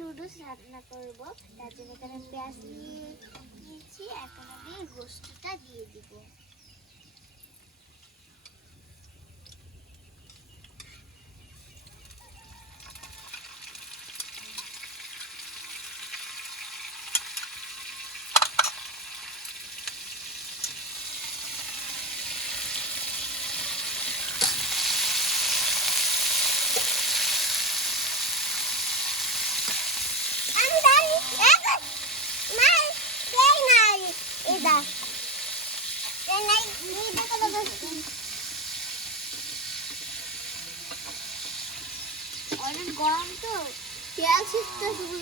লুডুস রান্না করব। তার জন্য এখানে পেঁয়াজ নিয়ে নিয়েছি এখন আমি গোস্তটা দিয়ে দিব। অনেক গরম তো পেঁয়াজ সিস্টা শুধু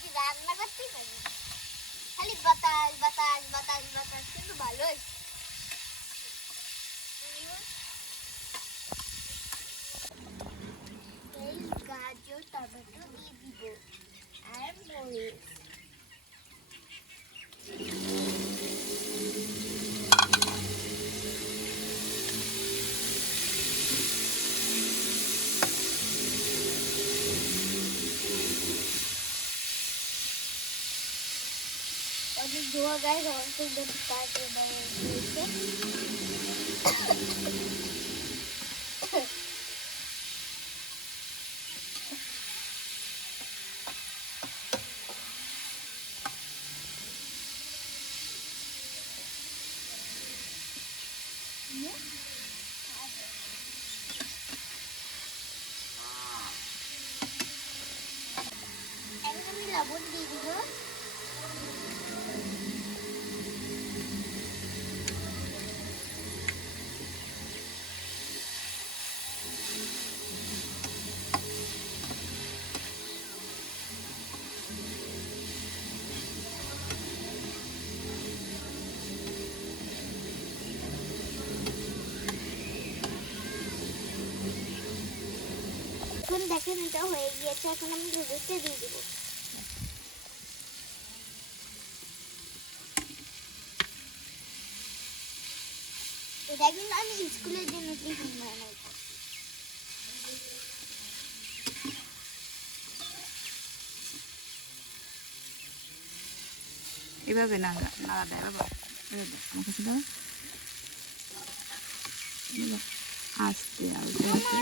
কি রান্না করতেই পারি। খালি বাতাস বাতাস বাতাস বাতাস, কিন্তু ভালো হয়েছে જુઓ ગાય રોડ તો બધું કાઢી દે છે. এখন দেখেন এটা হয়ে গিয়েছে এখন আমি লুডুসটা দিয়ে দিব। এটা কিন্তু আমি স্কুলের জন্য টিফিন বানাই এভাবে না না দেয় বাবা আস্তে আস্তে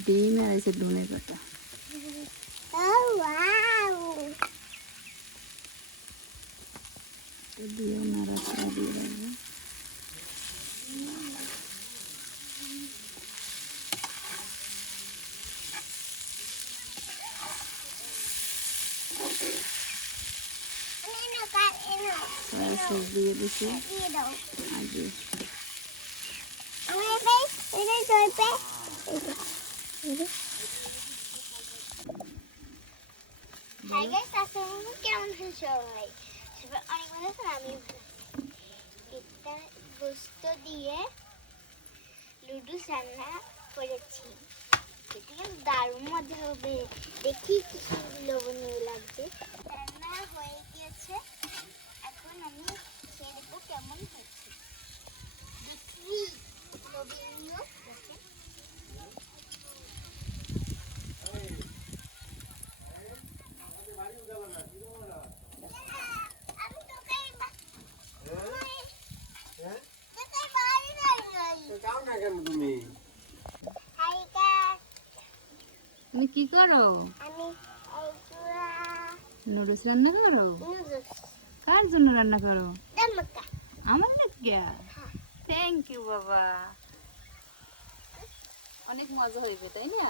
ডিম আর আছে ধনে পাতা Oh wow! তো দিয়েও নাড়াচাড়া দিয়ে রাখবো Ano ka? Ano? Soya sauce কেমন সবাই? সবাই অনেক ভালো আছেন আমি এটা গোস্ত দিয়ে লুডু রান্না করেছি। এটা কিন্তু দারুণ মজা হবে। দেখি কি লবণীয় লাগছে। রান্না হয়ে গিয়েছে। এখন আমি খেয়ে দেখব কেমন হয়েছে দেখি লবণীয় দেখেন আমি তোকে তোকে বাড়ি যাই যাও না কেন তুমি হাই গাইস তুমি কি করো? নুডলস রান্না করো? কার জন্য রান্না করো? আমার না থ্যাংক ইউ বাবা। অনেক মজা হইবে তাই না?